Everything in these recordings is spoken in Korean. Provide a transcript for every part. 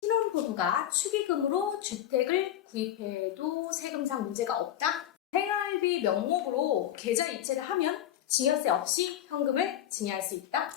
신혼부부가 축의금으로 주택을 구입해도 세금상 문제가 없다? 생활비 명목으로 계좌 이체를 하면 증여세 없이 현금을 증여할 수 있다?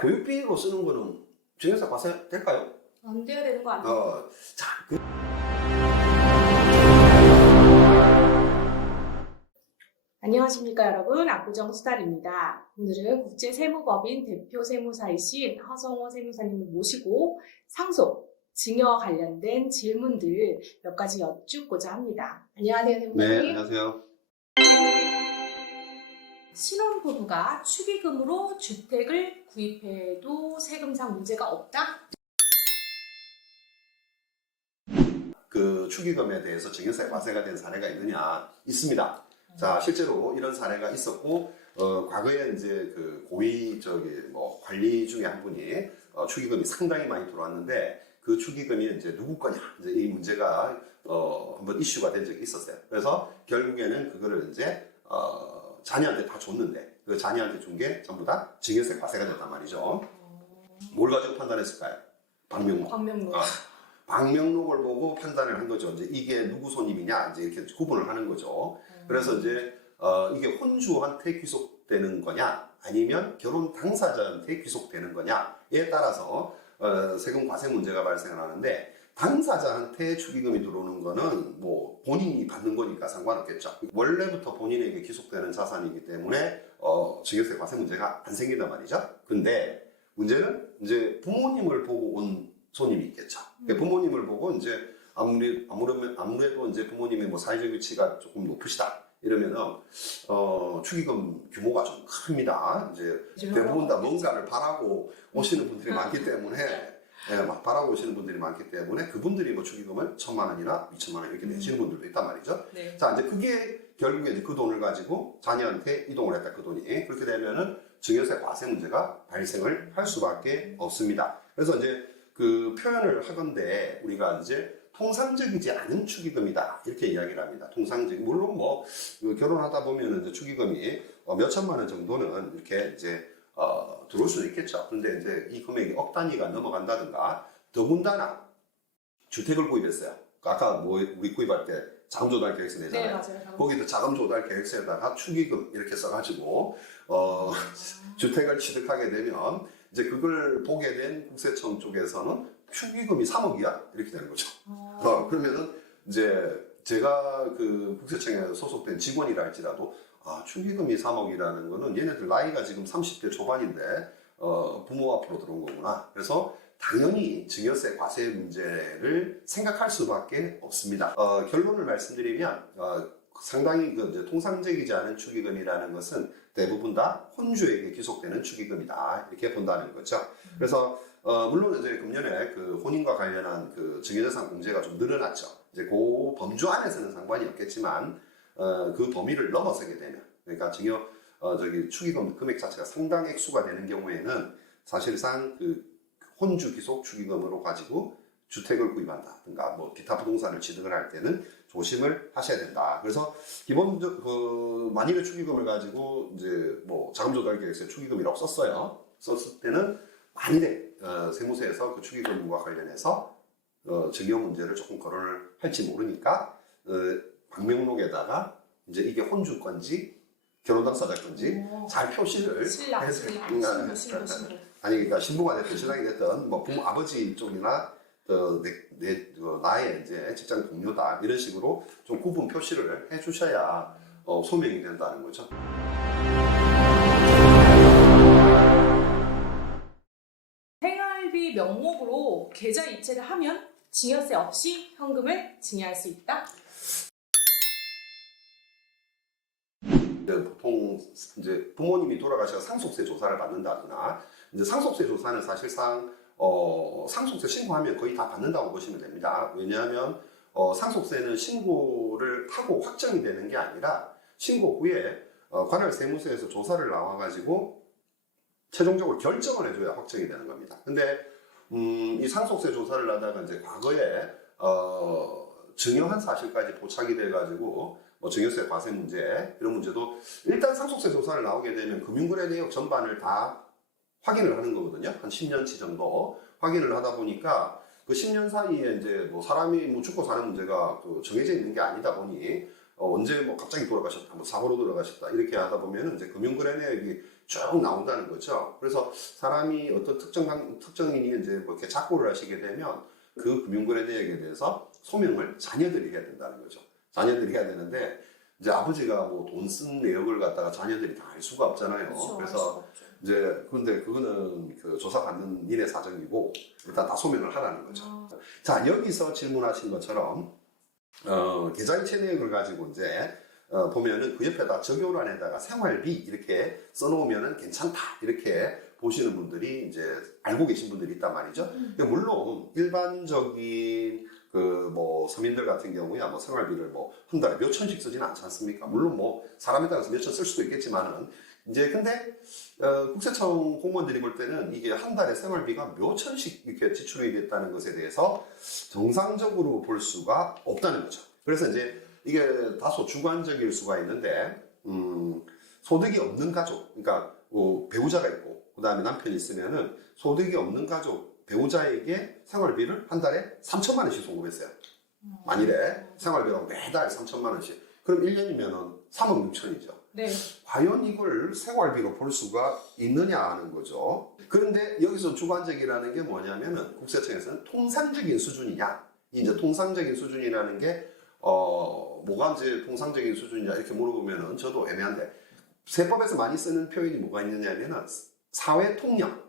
교육비로 쓰는 거는 증여세 과세 될까요? 안 돼야 되는 거 아니에요? 안녕하십니까 여러분, 압구정 수달입니다. 오늘은 국제세무법인 대표 세무사이신 허성호 세무사님을 모시고 상속, 증여 관련된 질문들 몇 가지 여쭙고자 합니다. 안녕하세요 세무사님. 네, 안녕하세요. 신혼부부가 축의금으로 주택을 구입해도 세금상 문제가 없다? 그 축의금에 대해서 증여세 과세가 된 사례가 있느냐? 있습니다. 자, 실제로 이런 사례가 있었고, 과거에 이제 그 고위 관리 중에 한 분이 축의금이 상당히 많이 들어왔는데, 그 축의금이 이제 누구 거냐? 이제 이 문제가 한번 이슈가 된 적이 있었어요. 그래서 결국에는 그거를 이제 자녀한테 다 줬는데, 그 자녀한테 준 게 전부 다 증여세 과세가 됐단 말이죠. 뭘 가지고 판단했을까요? 방명록. 방명록을 보고 판단을 한 거죠. 이제 이게 누구 손님이냐, 이제 이렇게 구분을 하는 거죠. 그래서 이제 이게 혼주한테 귀속되는 거냐, 아니면 결혼 당사자한테 귀속되는 거냐에 따라서 세금 과세 문제가 발생을 하는데, 당사자한테 축의금이 들어오는 거는 뭐 본인이 받는 거니까 상관없겠죠. 원래부터 본인에게 귀속되는 자산이기 때문에 증여세 과세 문제가 안 생긴단 말이죠. 근데 문제는 이제 부모님을 보고 온 손님이 있겠죠. 부모님을 보고 이제 아무래도 이제 부모님의 뭐 사회적 위치가 조금 높으시다 이러면은 축의금 규모가 좀 큽니다. 이제 대부분 다 뭔가를 바라고 오시는 분들이 많기 때문에 막 바라고 오시는 분들이 많기 때문에 그분들이 뭐 축의금을 1,000만 원이나 2,000만 원 이렇게 내시는 분들도 있단 말이죠. 네. 자, 이제 그게 결국에 이제 그 돈을 가지고 자녀한테 이동을 했다, 그 돈이. 그렇게 되면은 증여세 과세 문제가 발생을 할 수밖에 없습니다. 그래서 이제 그 표현을 하건대 우리가 이제 통상적이지 않은 축의금이다 이렇게 이야기를 합니다. 통상적, 물론 뭐 결혼하다 보면 이제 축의금이 몇 천만 원 정도는 이렇게 이제 들어올 수도 있겠죠. 그런데 이제 이 금액이 억 단위가 넘어간다든가, 더군다나 주택을 구입했어요. 아까 뭐 우리 구입할 때 자금 조달 계획서 내잖아요. 네, 맞아요. 거기도 자금 조달 계획서에다가 축의금 이렇게 써가지고 주택을 취득하게 되면 이제 그걸 보게 된 국세청 쪽에서는 축의금이 3억이야? 이렇게 되는 거죠. 그러면은 이제 제가 그 국세청에 소속된 직원이라 할지라도 축의금이 3억이라는 거는 얘네들 나이가 지금 30대 초반인데 부모 앞으로 들어온 거구나. 그래서 당연히 증여세 과세 문제를 생각할 수밖에 없습니다. 결론을 말씀드리면 상당히 이제 통상적이지 않은 축의금이라는 것은 대부분 다 혼주에게 귀속되는 축의금이다 이렇게 본다는 거죠. 그래서 물론 이제 금년에 그 혼인과 관련한 그 증여재산 공제가 좀 늘어났죠. 이제 그 범주 안에서는 상관이 없겠지만 그 범위를 넘어서게 되면, 그러니까 축의금 금액 자체가 상당 액수가 되는 경우에는 사실상 그 혼주 귀속 축의금으로 가지고 주택을 구입한다든가 뭐 기타 부동산을 취득을 할 때는 조심을 하셔야 된다. 그래서 기본적으로 만일의 축의금을 가지고 이제 뭐 자금 조달 계획서에 축의금이라고 썼어요. 썼을 때는 만일에 세무서에서 그 축의금과 관련해서 증여 문제를 조금 거론을 할지 모르니까 방명록에다가 이제 이게 혼주 건지 결혼 당사자 건지 잘 표시를 해서 그러니까 신부가 됐든 신랑이 됐든 뭐 부모 아버지 쪽이나 나의 이제 직장 동료다 이런 식으로 좀 구분 표시를 해주셔야 소명이 된다는 거죠. 생활비 명목으로 계좌 이체를 하면 증여세 없이 현금을 증여할 수 있다? 보통 이제 부모님이 돌아가셔서 상속세 조사를 받는다거나, 이제 상속세 조사는 사실상 상속세 신고하면 거의 다 받는다고 보시면 됩니다. 왜냐하면 상속세는 신고를 하고 확정이 되는 게 아니라 신고 후에 관할 세무서에서 조사를 나와가지고 최종적으로 결정을 해줘야 확정이 되는 겁니다. 근데 이 상속세 조사를 하다가 이제 과거에 증여한 사실까지 포착이 돼가지고 뭐 증여세 과세 문제 이런 문제도 일단 상속세 조사를 나오게 되면 금융거래 내역 전반을 다 확인을 하는 거거든요. 한 10년치 정도 확인을 하다 보니까 그 10년 사이에 이제 뭐 사람이 뭐 죽고 사는 문제가 그 정해져 있는 게 아니다 보니 언제 뭐 갑자기 돌아가셨다, 뭐 사고로 돌아가셨다 이렇게 하다 보면 이제 금융거래 내역이 쭉 나온다는 거죠. 그래서 사람이 어떤 특정인이 이제 뭐 이렇게 작고를 하시게 되면 그 금융거래 내역에 대해서 소명을 자녀들이 해야 된다는 거죠. 자녀들이 해야 되는데 이제 아버지가 뭐 돈 쓴 내역을 갖다가 자녀들이 다 알 수가 없잖아요. 그렇죠. 그래서 이제 근데 그거는 그 조사받는 일의 사정이고 일단 다 소명을 하라는 거죠. 자, 여기서 질문하신 것처럼 계좌이체 내역을 가지고 이제 보면은 그 옆에다 적요란에다가 생활비 이렇게 써놓으면은 괜찮다 이렇게 보시는 분들이 이제 알고 계신 분들이 있단 말이죠. 물론 일반적인 그 뭐 서민들 같은 경우야 뭐 생활비를 뭐 한 달에 몇 천씩 쓰지는 않지 않습니까? 물론 뭐 사람에 따라서 몇 천 쓸 수도 있겠지만은 이제 근데 국세청 공무원들이 볼 때는 이게 한 달에 생활비가 몇 천씩 이렇게 지출이 됐다는 것에 대해서 정상적으로 볼 수가 없다는 거죠. 그래서 이제 이게 다소 주관적일 수가 있는데 소득이 없는 가족, 그러니까 뭐 배우자가 있고 그 다음에 남편이 있으면은 소득이 없는 가족 배우자에게 생활비를 한 달에 3천만 원씩 송금했어요. 만일에 생활비라고 매달 3천만 원씩. 그럼 1년이면은 3억 6천이죠. 네. 과연 이걸 생활비로 볼 수가 있느냐 하는 거죠. 그런데 여기서 주관적이라는 게 뭐냐면은 국세청에서는 통상적인 수준이냐. 이제 통상적인 수준이라는 게 뭐가 이제 통상적인 수준이냐 이렇게 물어보면은 저도 애매한데 세법에서 많이 쓰는 표현이 뭐가 있느냐면은 사회 통념.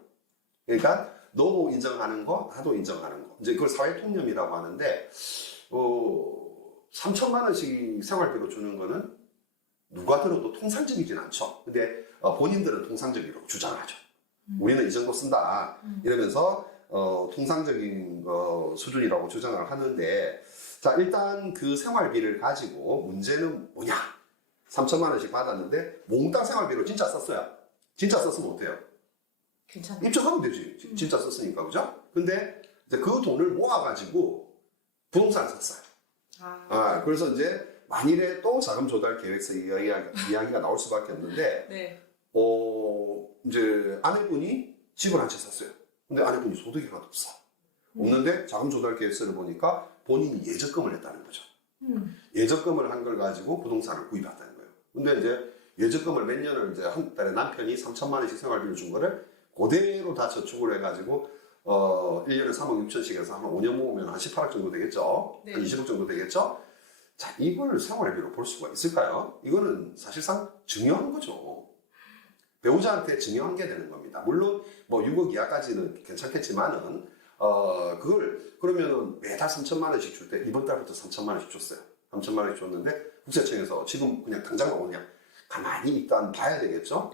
그러니까 너도 인정하는 거, 나도 인정하는 거. 이제 그걸 사회 통념이라고 하는데 3천만 원씩 생활비로 주는 거는 누가 들어도 통상적이진 않죠. 근데 본인들은 통상적이라고 주장하죠. 우리는 이 정도 쓴다. 이러면서 통상적인 수준이라고 주장을 하는데 자, 일단 그 생활비를 가지고 문제는 뭐냐? 3천만 원씩 받았는데 몽땅 생활비로 진짜 썼어요. 진짜 썼으면 어때요? 괜찮아요. 입증하면 되지. 진짜 썼으니까, 그죠? 근데 이제 그 돈을 모아가지고 부동산을 샀어요. 그래서 이제 만일에 또 자금 조달 계획서 이야기가 나올 수밖에 없는데, 네. 이제 아내분이 집을 한 채 샀어요. 근데 아내분이 소득이 하나도 없어. 없는데 자금 조달 계획서를 보니까 본인이 예적금을 했다는 거죠. 예적금을 한 걸 가지고 부동산을 구입했다는 거예요. 근데 이제 예적금을 몇 년을 이제 한 달에 남편이 3천만 원씩 생활비를 준 거를 그대로 다 저축을 해가지고 1년에 3억 6천씩 해서 한 5년 모으면 한 18억 정도 되겠죠. 네. 한 20억 정도 되겠죠. 자, 이걸 생활비로 볼 수가 있을까요? 이거는 사실상 증여한 거죠. 배우자한테 증여한 게 되는 겁니다. 물론 뭐 6억 이하까지는 괜찮겠지만은 그걸 그러면은 매달 3천만 원씩 줄 때 이번 달부터 3천만 원씩 줬어요. 3천만 원씩 줬는데 국세청에서 지금 그냥 당장 나오냐? 가만히 일단 봐야 되겠죠.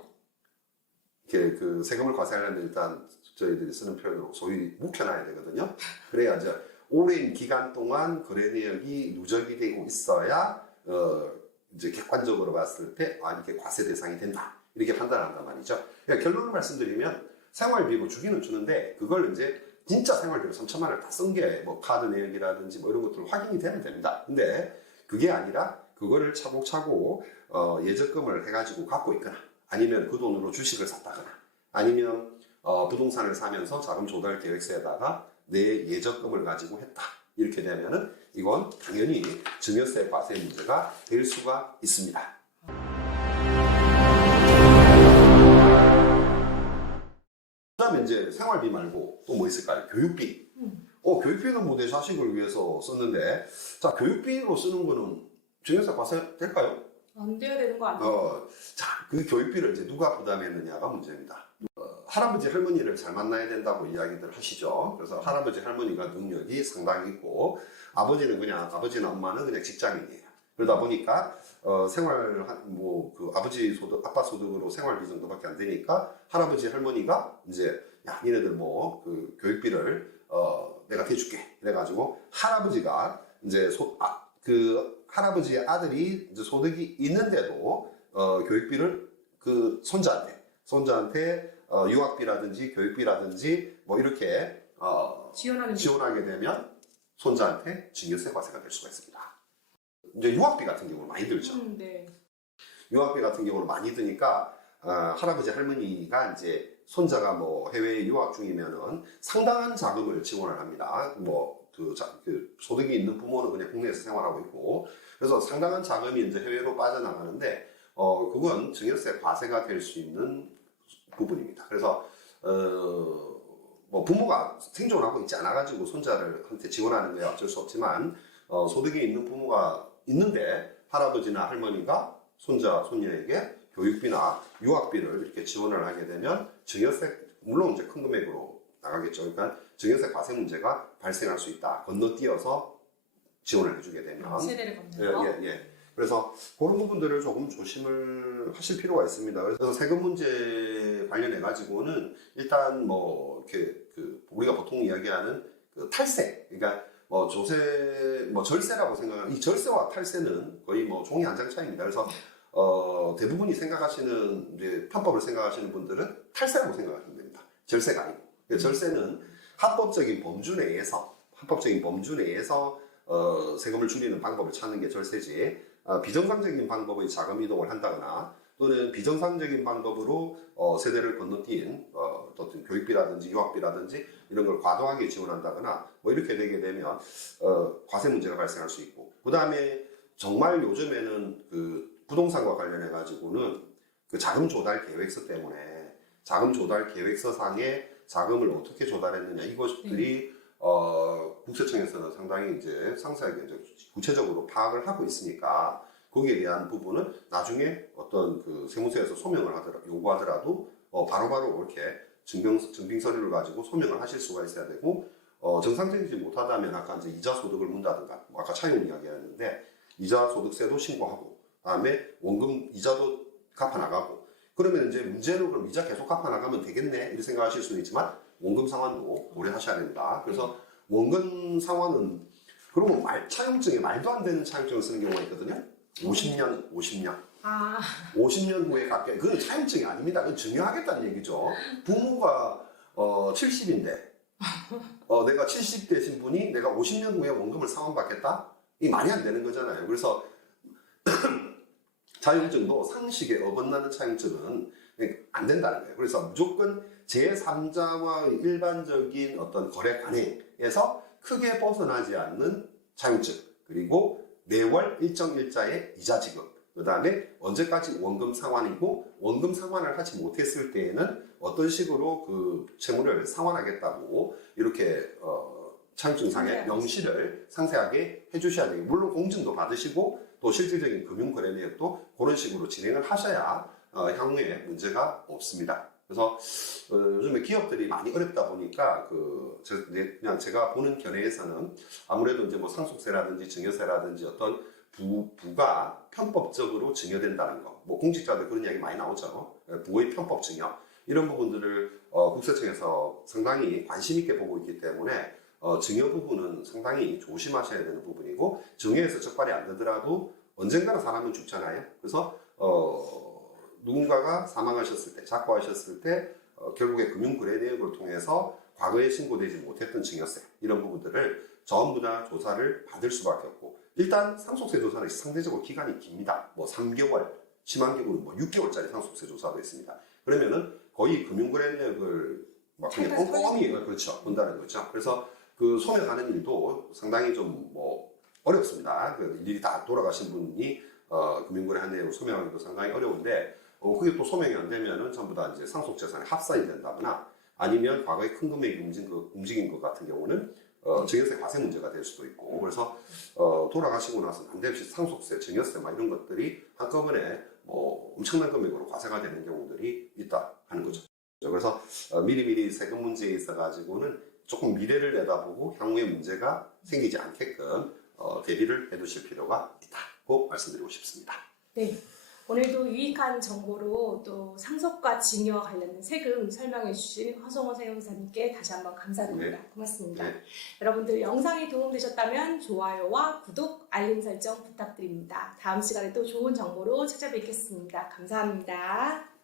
이렇게 그 세금을 과세하려면 일단 저희들이 쓰는 표현으로 소위 묵혀놔야 되거든요. 그래야 이제 오랜 기간 동안 거래 내역이 누적이 되고 있어야 이제 객관적으로 봤을 때 이게 과세 대상이 된다 이렇게 판단한단 말이죠. 그러니까 결론을 말씀드리면 생활비로 주기는 주는데 그걸 이제 진짜 생활비로 3천만 원을 다 쓴 게 뭐 카드 내역이라든지 뭐 이런 것들 확인이 되면 됩니다. 근데 그게 아니라 그거를 차곡차곡 예적금을 해가지고 갖고 있거나 아니면 그 돈으로 주식을 샀다거나 아니면 부동산을 사면서 자금 조달 계획서에다가 내 예적금을 가지고 했다. 이렇게 되면은 이건 당연히 증여세 과세 문제가 될 수가 있습니다. 그다음에 이제 생활비 말고 또 뭐 있을까요? 교육비. 교육비는 뭐 내 자식을 위해서 썼는데 자, 교육비로 쓰는 거는 증여세 과세 될까요? 안 돼야 되는 거 아니에요? 자, 그 교육비를 이제 누가 부담했느냐가 문제입니다. 할아버지, 할머니를 잘 만나야 된다고 이야기들 하시죠. 그래서 할아버지, 할머니가 능력이 상당히 있고, 아버지나 엄마는 그냥 직장인이에요. 그러다 보니까, 아버지 소득, 아빠 소득으로 생활비 정도밖에 안 되니까, 할아버지, 할머니가 이제, 야, 니네들 그 교육비를, 내가 대줄게. 그래가지고, 할아버지가 이제 할아버지의 아들이 이제 소득이 있는데도 교육비를 그 손자한테 유학비라든지 교육비라든지 뭐 이렇게 지원하게 되면 손자한테 증여세 과세가 될 수가 있습니다. 이제 유학비 같은 경우는 많이 들죠. 네. 유학비 같은 경우는 많이 드니까 할아버지 할머니가 이제 손자가 뭐 해외에 유학 중이면은 상당한 자금을 지원을 합니다. 뭐 그 소득이 있는 부모는 그냥 국내에서 생활하고 있고 그래서 상당한 자금이 이제 해외로 빠져나가는데 그건 증여세 과세가 될 수 있는 부분입니다. 그래서 뭐 부모가 생존하고 있지 않아가지고 손자한테 지원하는 거야 어쩔 수 없지만 소득이 있는 부모가 있는데 할아버지나 할머니가 손자 손녀에게 교육비나 유학비를 이렇게 지원을 하게 되면 증여세 물론 이제 큰 금액으로 나가겠죠. 그러니까 증여세 과세 문제가 발생할 수 있다. 건너뛰어서 지원을 해주게 되면 세대를 건너서. 예. 그래서 그런 부분들을 조금 조심을 하실 필요가 있습니다. 그래서 세금 문제 관련해 가지고는 일단 뭐 이렇게 우리가 보통 이야기하는 그 탈세, 그러니까 뭐 조세, 뭐 절세라고 생각하는 이 절세와 탈세는 거의 뭐 종이 한 장 차이입니다. 그래서 대부분이 생각하시는 이제 편법을 생각하시는 분들은 탈세라고 생각하시면 됩니다. 절세가 아니고 절세는 합법적인 범주 내에서 세금을 줄이는 방법을 찾는 게 절세지. 비정상적인 방법의 자금 이동을 한다거나 또는 비정상적인 방법으로 세대를 건너뛴 어떤 교육비라든지 유학비라든지 이런 걸 과도하게 지원한다거나 뭐 이렇게 되게 되면 과세 문제가 발생할 수 있고 그 다음에 정말 요즘에는 그 부동산과 관련해 가지고는 그 자금 조달 계획서 때문에 자금 조달 계획서상에 자금을 어떻게 조달했느냐 이것들이 국세청에서는 상당히 이제 상세하게 이제 구체적으로 파악을 하고 있으니까 거기에 대한 부분은 나중에 어떤 그 세무서에서 소명을 요구하더라도 바로바로 이렇게 증빙 서류를 가지고 소명을 하실 수가 있어야 되고 정상적이지 못하다면 아까 이제 이자 소득을 문다든가 뭐 아까 차용 이야기했는데 이자 소득세도 신고하고 그다음에 원금 이자도 갚아 나가고 그러면 이제 문제는 그럼 이자 계속 갚아 나가면 되겠네 이렇게 생각하실 수는 있지만 원금 상환도 고려하셔야 됩니다. 그래서 원금 상환은 그리고 차용증에 말도 안 되는 차용증을 쓰는 경우가 있거든요. 50년 50년 후에 갚게 그건 차용증이 아닙니다. 그건 증여하겠다는 얘기죠. 부모가 70인데 내가 70 되신 분이 내가 50년 후에 원금을 상환받겠다? 이 말이 안 되는 거잖아요. 그래서 차용증도 상식에 어긋나는 차용증은 안 된다는 거예요. 그래서 무조건 제3자와의 일반적인 어떤 거래 관행에서 크게 벗어나지 않는 차용증 그리고 매월 일정 일자의 이자 지급 그 다음에 언제까지 원금 상환이고 원금 상환을 하지 못했을 때에는 어떤 식으로 그 채무를 상환하겠다고 이렇게 차용증상의 명시를 상세하게 해주셔야 돼요. 물론 공증도 받으시고 또 실질적인 금융거래 내역도 그런 식으로 진행을 하셔야 향후에 문제가 없습니다. 그래서 요즘에 기업들이 많이 어렵다 보니까 그냥 제가 보는 견해에서는 아무래도 이제 뭐 상속세라든지 증여세라든지 어떤 부가 편법적으로 증여된다는 거, 뭐 공직자들 그런 이야기 많이 나오죠. 부의 편법 증여 이런 부분들을 국세청에서 상당히 관심 있게 보고 있기 때문에 증여 부분은 상당히 조심하셔야 되는 부분이고 증여에서 적발이 안 되더라도 언젠가는 사람은 죽잖아요. 그래서 누군가가 사망하셨을 때, 작고하셨을 때 결국에 금융거래 내역을 통해서 과거에 신고되지 못했던 증여세 이런 부분들을 전부 다 조사를 받을 수밖에 없고 일단 상속세 조사는 상대적으로 기간이 깁니다. 뭐 3개월, 심한 경우는 뭐 6개월짜리 상속세 조사도 있습니다. 그러면은 거의 금융거래 내역을 막 그냥 꼼꼼히 그렇죠 본다는 거죠. 그래서 그 소명하는 일도 상당히 좀 뭐 어렵습니다. 그 일일이 다 돌아가신 분이 금융거래 한 내역을 소명하기도 상당히 어려운데 그게 또 소명이 안 되면은 전부 다 이제 상속재산에 합산이 된다거나 아니면 과거에 큰 금액이 움직인 것 같은 경우는 증여세 과세 문제가 될 수도 있고 그래서 돌아가시고 나서 난데없이 상속세, 증여세 막 이런 것들이 한꺼번에 뭐 엄청난 금액으로 과세가 되는 경우들이 있다 하는 거죠. 그래서 미리미리 세금 문제에 있어 가지고는 조금 미래를 내다보고 향후에 문제가 생기지 않게끔 대비를 해두실 필요가 있다고 말씀드리고 싶습니다. 네. 오늘도 유익한 정보로 또 상속과 증여와 관련된 세금 설명해 주신 허성호 세무사님께 다시 한번 감사드립니다. 네. 고맙습니다. 네. 여러분들 영상이 도움되셨다면 좋아요와 구독, 알림 설정 부탁드립니다. 다음 시간에 또 좋은 정보로 찾아뵙겠습니다. 감사합니다.